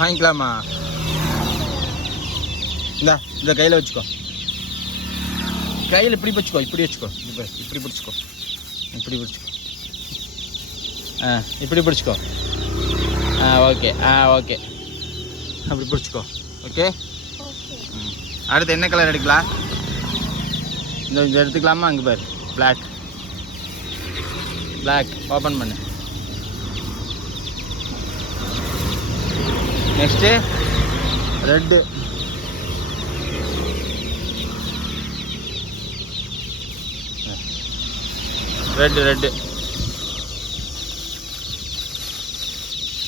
வாங்கிக்கலாமா? இந்த கையில் வச்சுக்கோ. கையில் இப்படி வச்சுக்கோ, இப்படி வச்சுக்கோ. இப்படி பிடிச்சிக்கோ, இப்படி பிடிச்சிக்கோ. இப்படி பிடிச்சிக்கோ. ஓகே ஓகே, அப்படி பிடிச்சிக்கோ. ஓகே. அடுத்து என்ன கலர் எடுக்கலாம்? இந்த எடுத்துக்கலாமா? அங்கே பாரு, பிளாக் ஓப்பன் பண்ணு. Next red. ரெட்டு.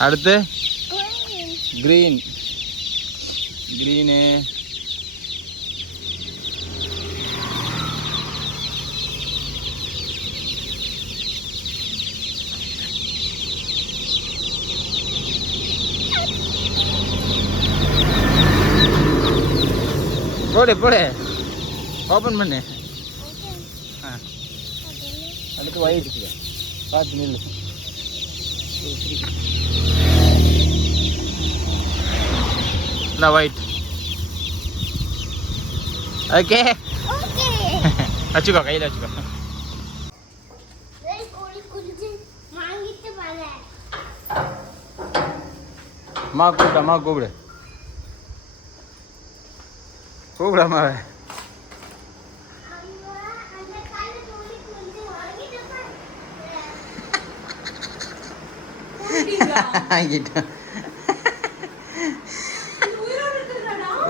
அடுத்து க்ரீனு. போடு ஓப்பன் பண்ணு. அடுத்து ஒயிட் இருக்குது, பார்த்து நில்லு. இந்த ஒயிட். ஓகே வச்சுக்கோ, கையில் வச்சுக்கோ. அம்மா கூப்பிடு. அம்மாவை.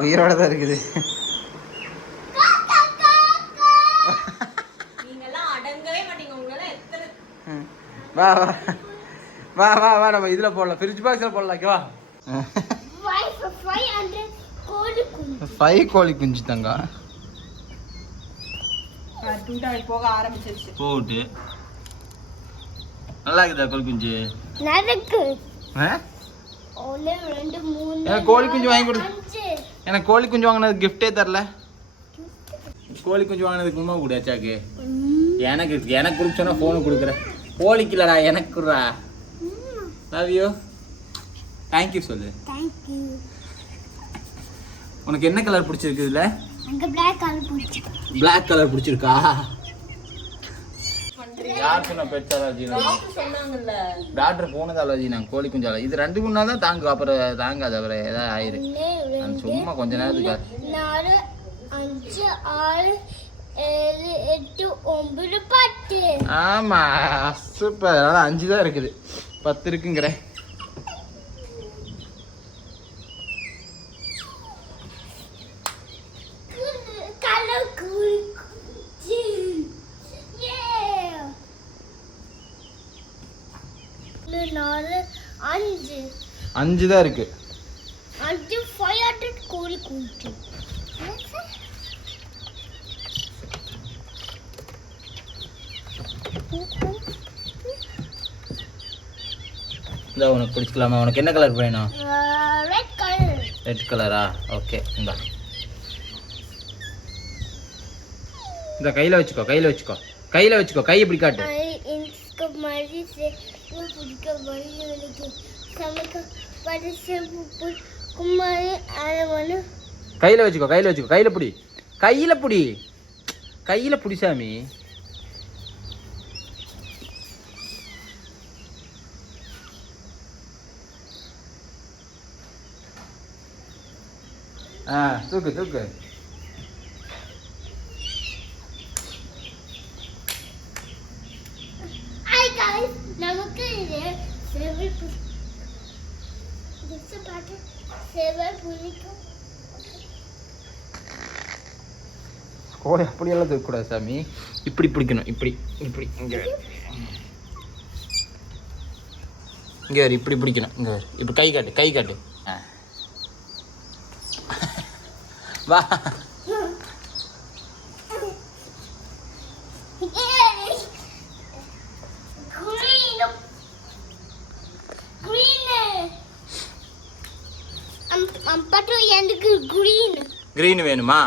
உயிரோட தான் இருக்குது. வா நம்ம இதுல போடலாம், ஃப்ரிட்ஜ் பாக்ஸ்ல போடலாம். வா. 5 கோழி குஞ்சு தங்க போக ஆரம்பிச்சிருச்சு. போட்டு நல்லா இருக்குதா கோழி குஞ்சு? எனக்கு கோழி குஞ்சு வாங்கி கொடு. எனக்கு கோழி குஞ்சு வாங்கினது கிஃப்டே தரல. கோழி குஞ்சு வாங்கினதுக்கு உமா கூடாச்சாக்கு. எனக்கு கொடுக்க சொன்னா ஃபோனு கொடுக்குறேன். கோழிக்கு இல்லடா, எனக்கு கொடுறா. Love you. தேங்க்யூ சொல்லு. உனக்கு என்ன கலர் பிடிச்சிருக்கு? இதுல பிளாக் கலர் பிடிச்சிருக்கா? யார் சொன்ன பெட்ஸ் அலர்ஜி? டாக்டர் போனது அலர்ஜி. நாங்கள் கோழி குஞ்சு அலர்ஜி. இது 2 குண்டா தான் தாங்கும், அப்புறம் தாங்காது, அப்புறம் ஏதாவது ஆயிரு. சும்மா கொஞ்ச நேரத்துக்கு. 4 5 6 7 8 9 10. ஆமா சூப்பர். அதான் 5 தான் இருக்குது, 10 இருக்குங்கிற. அஞ்சு தான் இருக்கு. 500 கோழி குஞ்சு. இந்த உனக்கு பிடிக்கலாமா? உனக்கு என்ன கலர் வேணும்? ரெட் கலரா? ஓகே. இந்த கையில வச்சுக்கோ, கை இப்படி காட்டு. கையில வச்சுக்கோ, கையில புடி சாமி. தூக்கு. நமக்கு கோழி அப்படியெல்லாம் தூக்கக்கூடாது சாமி. இப்படி பிடிக்கணும், இப்படி இங்கே வேறு இப்படி பிடிக்கணும். இங்கே வேறு இப்படி கை காட்டு. வா. கிரீன் வேணுமா?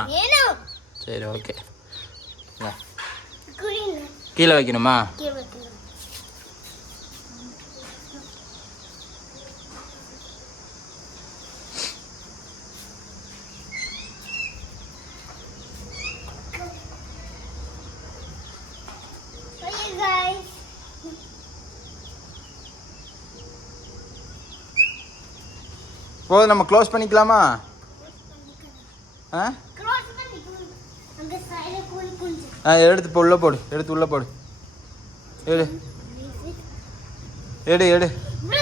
சரி ஓகே. கீழே வைக்கணுமா? போதும், நம்ம க்ளோஸ் பண்ணிக்கலாமா? ஆ Cross பண்ணி அங்க சைடுல கோழி குஞ்சு. எடுத்து உள்ள போடு, எடுத்து உள்ள போடு. எடு எடு எடு. Bro,